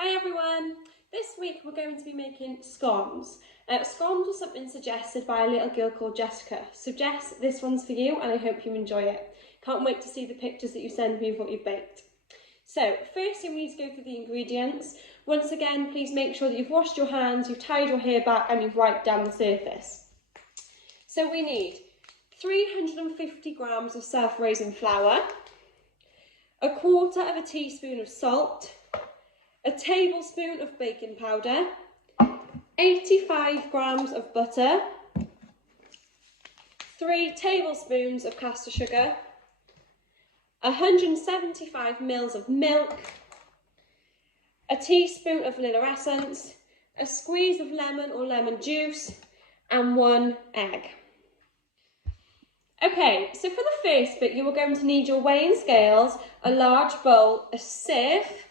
Hi everyone! This week we're going to be making scones. Scones was something suggested by a little girl called Jessica. So Jess, this one's for you and I hope you enjoy it. Can't wait to see the pictures that you send me of what you've baked. So first thing we need to go through the ingredients. Once again, please make sure that you've washed your hands, you've tied your hair back and you've wiped down the surface. So we need 350 grams of self-raising flour, 1/4 teaspoon of salt, a tablespoon of baking powder, 85 grams of butter, 3 tablespoons of caster sugar, 175 ml of milk, a teaspoon of vanilla essence, a squeeze of lemon or lemon juice, and 1 egg. Okay, so for the first bit, you are going to need your weighing scales, a large bowl, a sieve,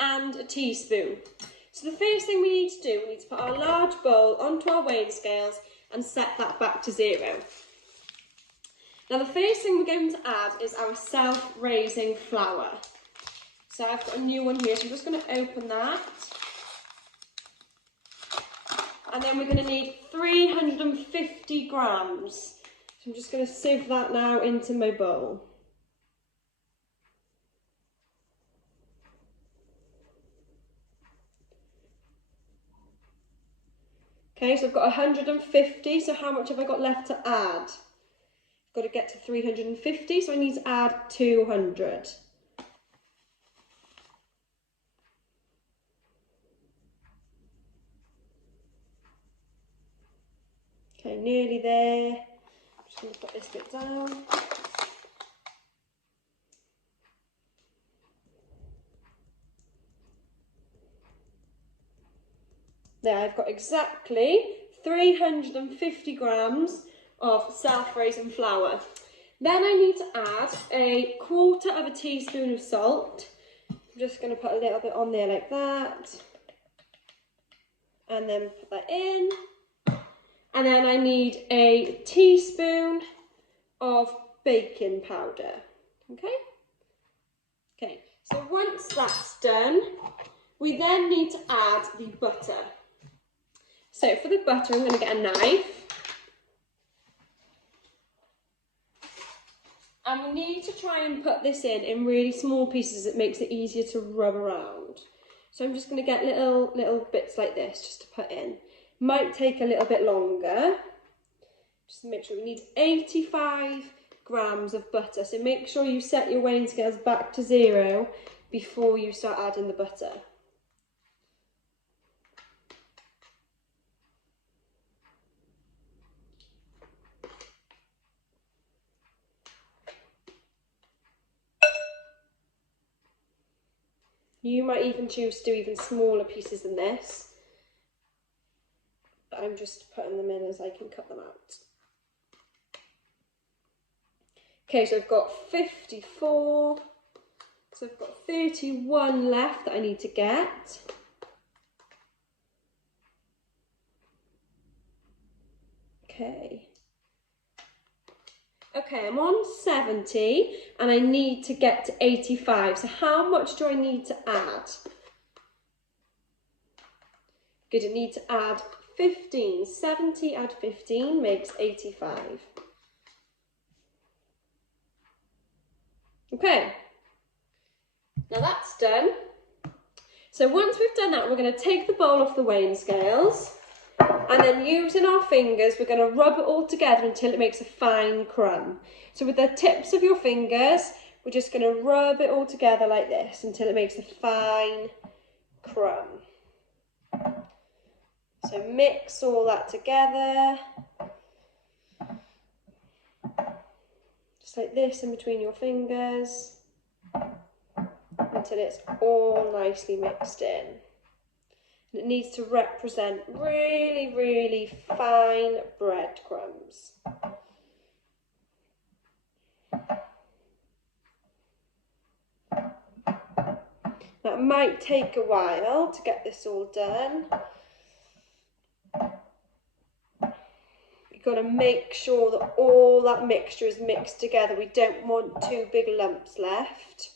and a teaspoon. So the first thing we need to do, we need to put our large bowl onto our weighing scales and set that back to 0. Now the first thing we're going to add is our self-raising flour. So I've got a new one here, so I'm just going to open that. And then we're going to need 350 grams. So I'm just going to sieve that now into my bowl. Okay, so I've got 150, so how much have I got left to add? I've got to get to 350, so I need to add 200. Okay, nearly there. I'm just going to put this bit down. There, I've got exactly 350 grams of self-raising flour. Then I need to add 1/4 teaspoon of salt. I'm just going to put a little bit on there like that. And then put that in. And then I need a teaspoon of baking powder. Okay? Okay, so once that's done, we then need to add the butter. So for the butter, I'm going to get a knife. And we need to try and put this in really small pieces. It makes it easier to rub around. So I'm just going to get little bits like this just to put in. Might take a little bit longer. Just to make sure we need 85 grams of butter. So make sure you set your weighing scales back to 0 before you start adding the butter. You might even choose to do even smaller pieces than this, but I'm just putting them in as I can cut them out. Okay, so I've got 54, so I've got 31 left that I need to get. Okay, I'm on 70 and I need to get to 85. So how much do I need to add? Good, I need to add 15. 70 add 15 makes 85. Okay, now that's done. So once we've done that, we're going to take the bowl off the weighing scales. And then using our fingers, we're going to rub it all together until it makes a fine crumb. So with the tips of your fingers, we're just going to rub it all together like this until it makes a fine crumb. So mix all that together. Just like this in between your fingers. Until it's all nicely mixed in. It needs to represent really fine breadcrumbs. Now it might take a while to get this all done. You've got to make sure that all that mixture is mixed together. We don't want 2 big lumps left.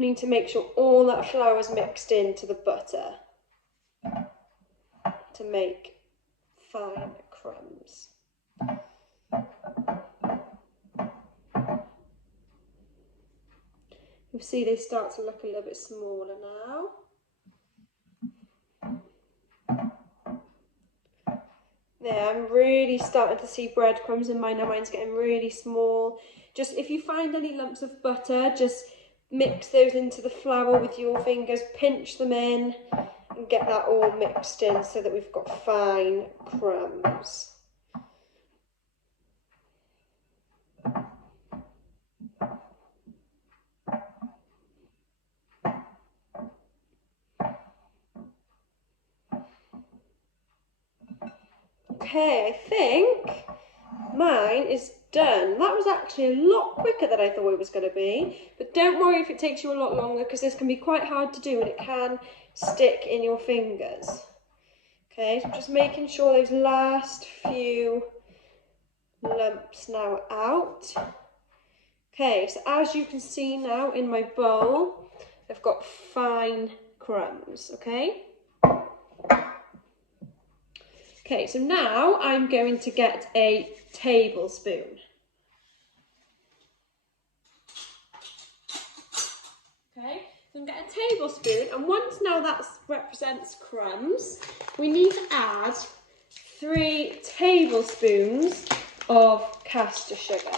You need to make sure all that flour is mixed into the butter to make fine crumbs. You'll see they start to look a little bit smaller now. There, I'm really starting to see breadcrumbs in mine. Now mine's getting really small. Just if you find any lumps of butter, just mix those into the flour with your fingers, pinch them in and get that all mixed in so that we've got fine crumbs. Okay, I think mine is done. That was actually a lot quicker than I thought it was going to be, but don't worry if it takes you a lot longer, because this can be quite hard to do and it can stick in your fingers. Okay, so just making sure those last few lumps now are out. Okay, so as you can see now in my bowl, I've got fine crumbs, okay? Okay, so now I'm going to get a tablespoon. Okay, so I'm getting a tablespoon, and once now that represents crumbs, we need to add 3 tablespoons of caster sugar.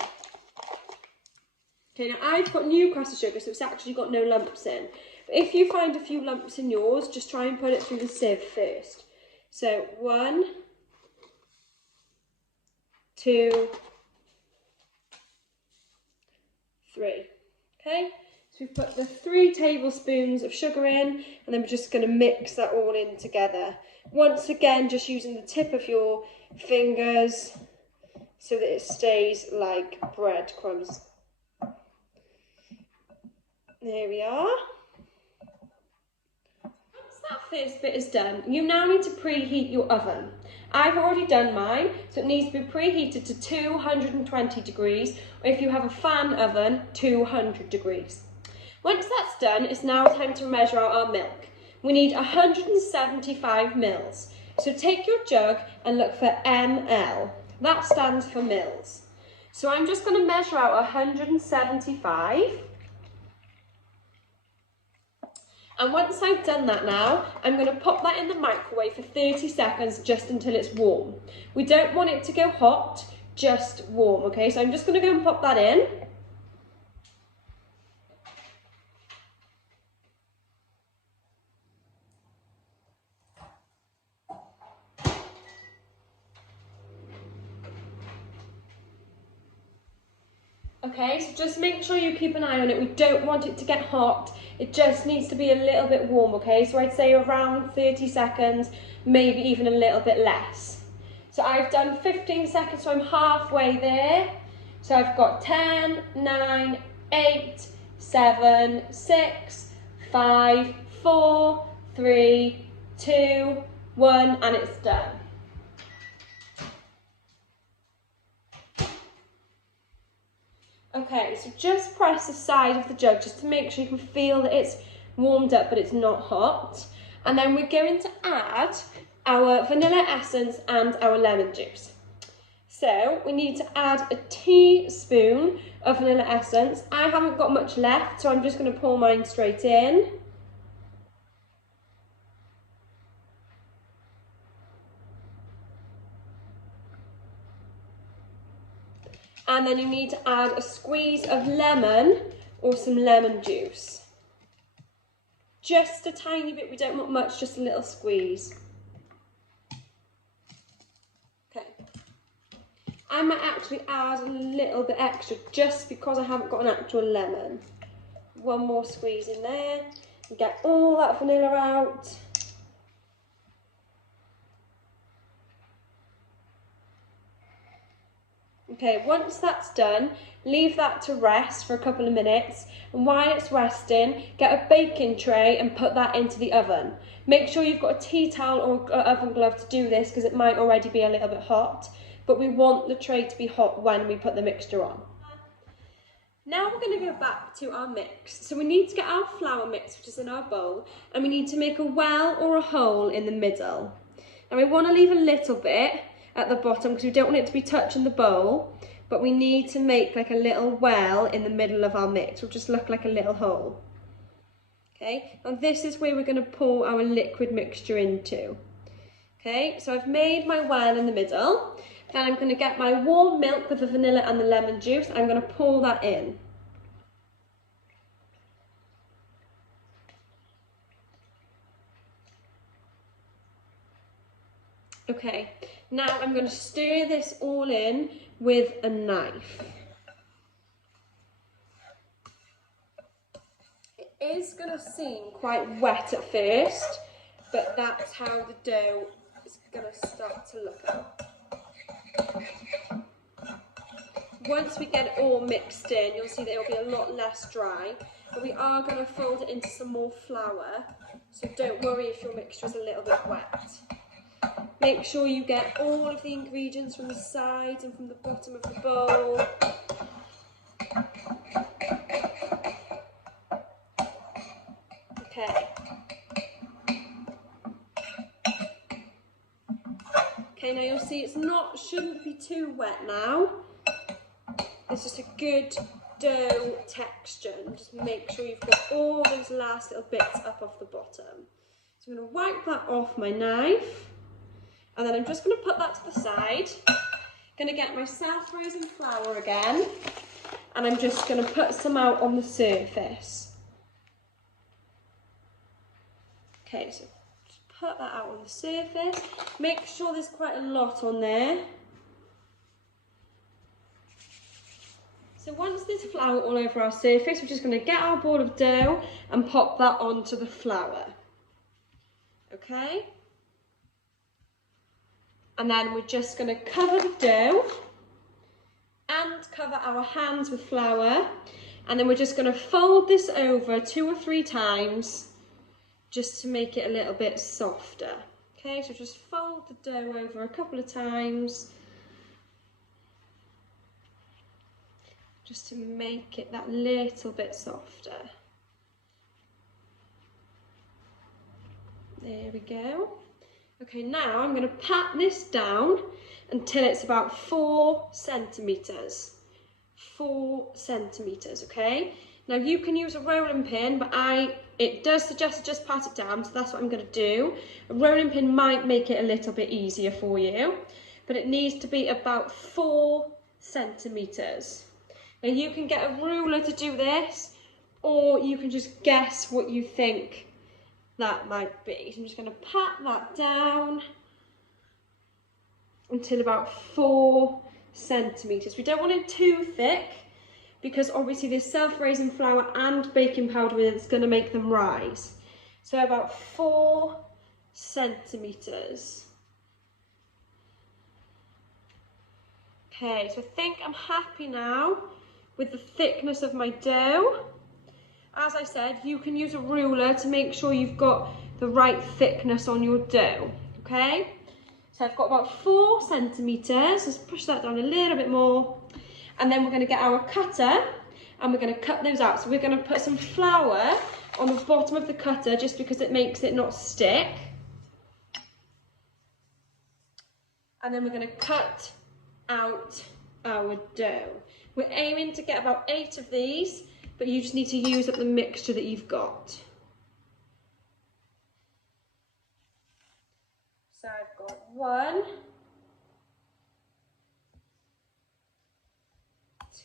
Okay, now I've got new caster sugar, so it's actually got no lumps in. But if you find a few lumps in yours, just try and put it through the sieve first. So 1, 2, 3. Okay, so we've put the 3 tablespoons of sugar in, and then we're just going to mix that all in together. Once again, just using the tip of your fingers so that it stays like breadcrumbs. There we are. That first bit is done, you now need to preheat your oven. I've already done mine, so it needs to be preheated to 220 degrees, or if you have a fan oven, 200 degrees. Once that's done, it's now time to measure out our milk. We need 175 mils. So take your jug and look for ml. That stands for mils. So I'm just going to measure out 175. And once I've done that now, I'm going to pop that in the microwave for 30 seconds just until it's warm. We don't want it to go hot, just warm, okay? So I'm just going to go and pop that in. Okay, so just make sure you keep an eye on it. We don't want it to get hot. It just needs to be a little bit warm, okay? So I'd say around 30 seconds, maybe even a little bit less. So I've done 15 seconds, so I'm halfway there. So I've got 10, 9, 8, 7, 6, 5, 4, 3, 2, 1, and it's done. Okay, so just press the side of the jug just to make sure you can feel that it's warmed up but it's not hot. And then we're going to add our vanilla essence and our lemon juice. So we need to add a teaspoon of vanilla essence. I haven't got much left, so I'm just going to pour mine straight in. And then you need to add a squeeze of lemon or some lemon juice. Just a tiny bit, we don't want much, just a little squeeze. Okay. I might actually add a little bit extra just because I haven't got an actual lemon. One more squeeze in there and get all that vanilla out. Okay, once that's done, leave that to rest for a couple of minutes, and while it's resting, get a baking tray and put that into the oven. Make sure you've got a tea towel or oven glove to do this because it might already be a little bit hot, but we want the tray to be hot when we put the mixture on. Now we're going to go back to our mix. So we need to get our flour mix, which is in our bowl, and we need to make a well or a hole in the middle. And we want to leave a little bit at the bottom because we don't want it to be touching the bowl, but we need to make like a little well in the middle of our mix. It'll just look like a little hole. Okay, and this is where we're going to pour our liquid mixture into. Okay, so I've made my well in the middle. Then I'm going to get my warm milk with the vanilla and the lemon juice. I'm going to pour that in. Okay, now I'm going to stir this all in with a knife. It is going to seem quite wet at first, but that's how the dough is going to start to look like. Once we get it all mixed in, you'll see that it'll be a lot less dry, but we are going to fold it into some more flour, so don't worry if your mixture is a little bit wet. Make sure you get all of the ingredients from the sides and from the bottom of the bowl. Okay. Okay, now you'll see it's shouldn't be too wet now. It's just a good dough texture. And just make sure you've got all those last little bits up off the bottom. So I'm going to wipe that off my knife. And then I'm just going to put that to the side. Going to get my self-raising flour again. And I'm just going to put some out on the surface. Okay, so just put that out on the surface. Make sure there's quite a lot on there. So once there's flour all over our surface, we're just going to get our ball of dough and pop that onto the flour. Okay? And then we're just going to cover the dough and cover our hands with flour. And then we're just going to fold this over 2 or 3 times just to make it a little bit softer. Okay, so just fold the dough over a couple of times. Just to make it that little bit softer. There we go. Okay, now I'm going to pat this down until it's about 4 centimetres. 4 centimetres, okay? Now you can use a rolling pin, but it does suggest to just pat it down, so that's what I'm going to do. A rolling pin might make it a little bit easier for you, but it needs to be about 4 centimetres. Now you can get a ruler to do this, or you can just guess what you think that might be. So I'm just going to pat that down until about 4 centimetres. We don't want it too thick because obviously there's self-raising flour and baking powder with it that's going to make them rise. So about 4 centimetres. Okay, so I think I'm happy now with the thickness of my dough. As I said, you can use a ruler to make sure you've got the right thickness on your dough, okay? So I've got about 4 centimetres, let's push that down a little bit more. And then we're going to get our cutter and we're going to cut those out. So we're going to put some flour on the bottom of the cutter just because it makes it not stick. And then we're going to cut out our dough. We're aiming to get about 8 of these, but you just need to use up the mixture that you've got. So I've got 1,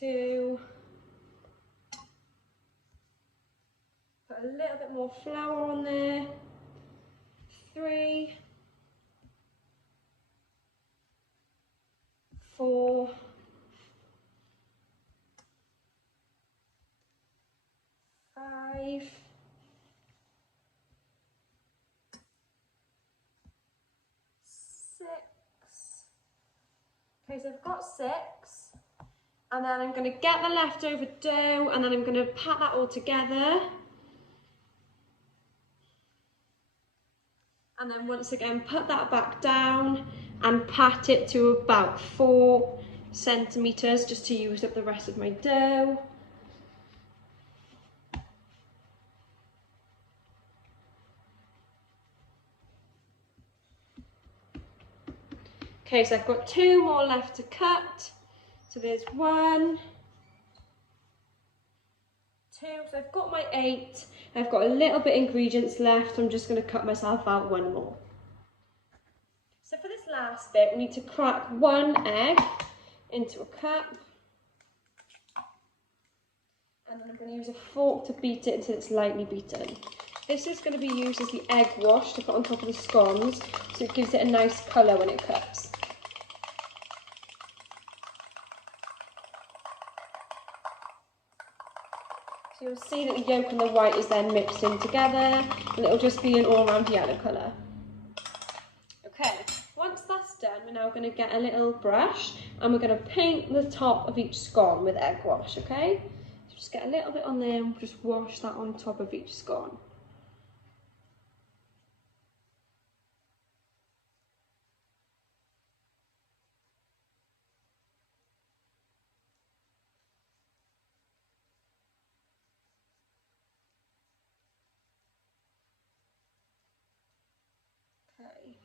2, put a little bit more flour on there, 3, 4, 5, 6. Okay, so I've got 6. And then I'm going to get the leftover dough and then I'm going to pat that all together. And then once again, put that back down and pat it to about 4 centimetres just to use up the rest of my dough. Okay, so I've got 2 more left to cut. So there's 1, 2, so I've got my 8. I've got a little bit of ingredients left. I'm just going to cut myself out 1 more. So for this last bit, we need to crack 1 egg into a cup. And then I'm going to use a fork to beat it until it's lightly beaten. This is going to be used as the egg wash to put on top of the scones, so it gives it a nice colour when it cooks. So you'll see that the yolk and the white is then mixed in together, and it'll just be an all-round yellow colour. Okay, once that's done, we're now going to get a little brush, and we're going to paint the top of each scone with egg wash, okay? So just get a little bit on there and just wash that on top of each scone. Okay.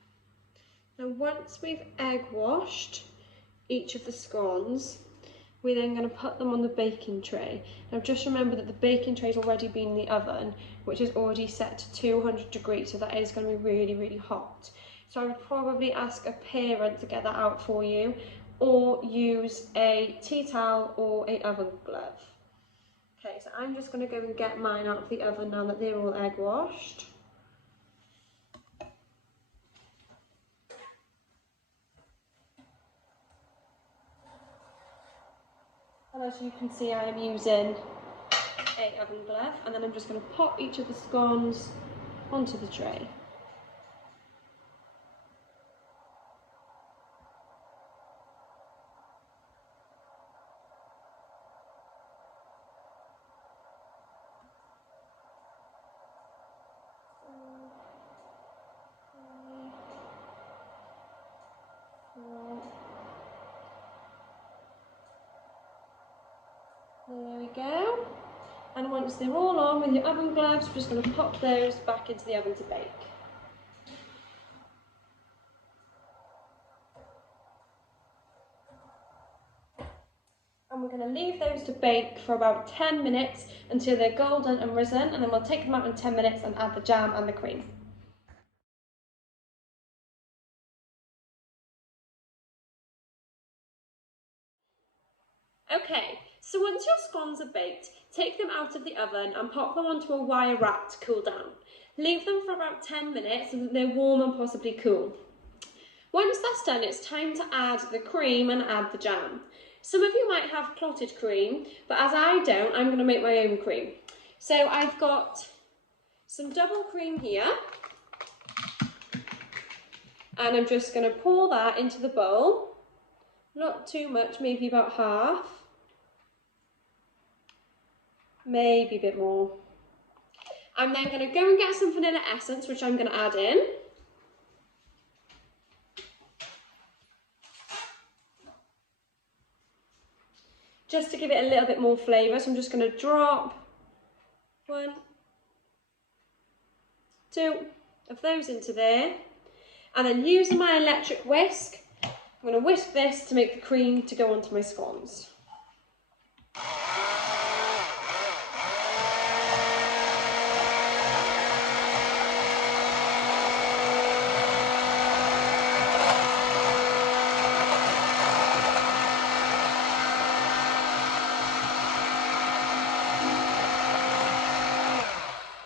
Now once we've egg washed each of the scones, we're then going to put them on the baking tray. Now just remember that the baking tray has already been in the oven, which is already set to 200 degrees, so that is going to be really, really hot. So I would probably ask a parent to get that out for you, or use a tea towel or an oven glove. Okay, so I'm just going to go and get mine out of the oven now that they're all egg washed. And as you can see, I am using an oven glove, and then I'm just going to pop each of the scones onto the tray. There we go. And once they're all on with your oven gloves, we're just going to pop those back into the oven to bake. And we're going to leave those to bake for about 10 minutes until they're golden and risen, and then we'll take them out in 10 minutes and add the jam and the cream. Okay, so once your scones are baked, take them out of the oven and pop them onto a wire rack to cool down. Leave them for about 10 minutes so that they're warm and possibly cool. Once that's done, it's time to add the cream and add the jam. Some of you might have clotted cream, but as I don't, I'm going to make my own cream. So I've got some double cream here, and I'm just going to pour that into the bowl. Not too much, maybe about half. Maybe a bit more. I'm then going to go and get some vanilla essence, which I'm going to add in. Just to give it a little bit more flavour, so I'm just going to drop 1, 2 of those into there. And then using my electric whisk, I'm going to whisk this to make the cream to go onto my scones.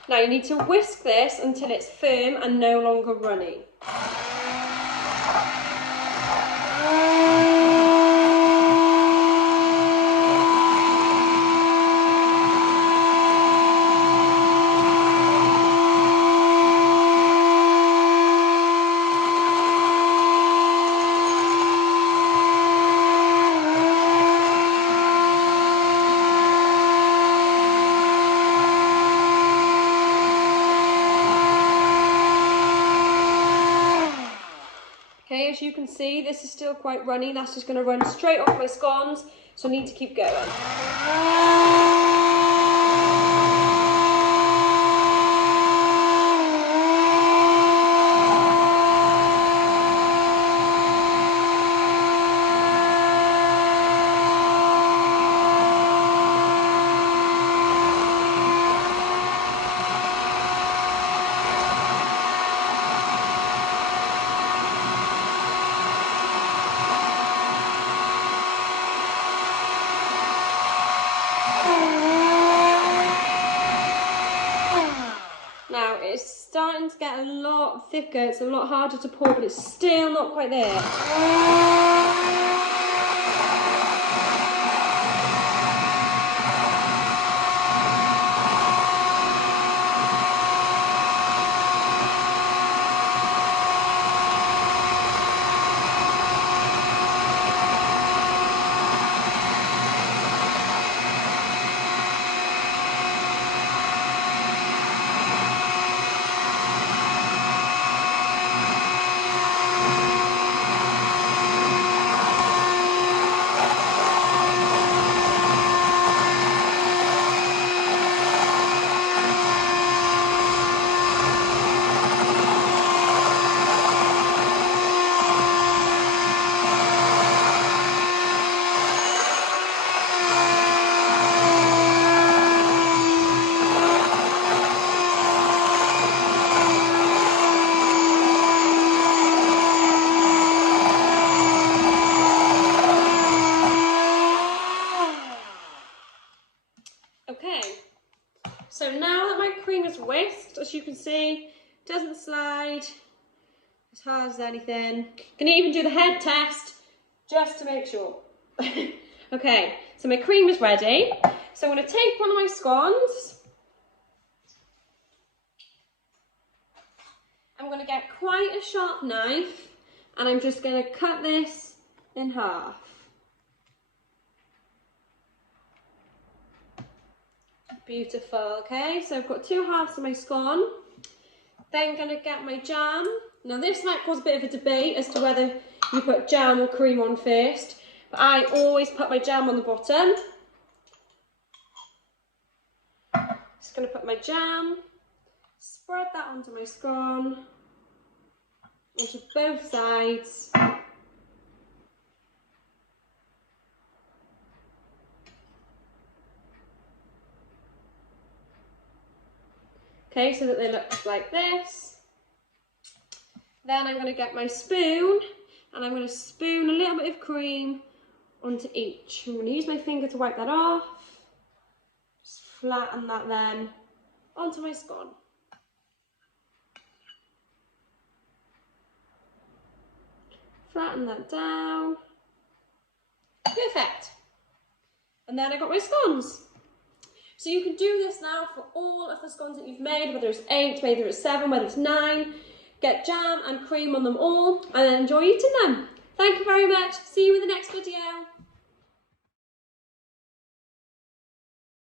Now you need to whisk this until it's firm and no longer runny. Okay, as you can see, this is still quite runny. That's just going to run straight off my scones, so I need to keep going. now. It's starting to get a lot thicker. It's a lot harder to pour, but it's still not quite there. Okay, so now that my cream is whisked, as you can see, it doesn't slide as hard as anything. Gonna even do the head test just to make sure. Okay, so my cream is ready. So I'm gonna take one of my scones. I'm gonna get quite a sharp knife and I'm just gonna cut this in half. Beautiful, okay, so I've got 2 halves of my scone. Then gonna get my jam. Now this might cause a bit of a debate as to whether you put jam or cream on first, but I always put my jam on the bottom. Just gonna put my jam, spread that onto my scone, onto both sides. Okay, so that they look like this. Then I'm going to get my spoon and I'm going to spoon a little bit of cream onto each. I'm going to use my finger to wipe that off. Just flatten that then onto my scone. Flatten that down. Perfect. And then I got my scones. So you can do this now for all of the scones that you've made, whether it's 8, whether it's 7, whether it's 9. Get jam and cream on them all and then enjoy eating them. Thank you very much. See you in the next video.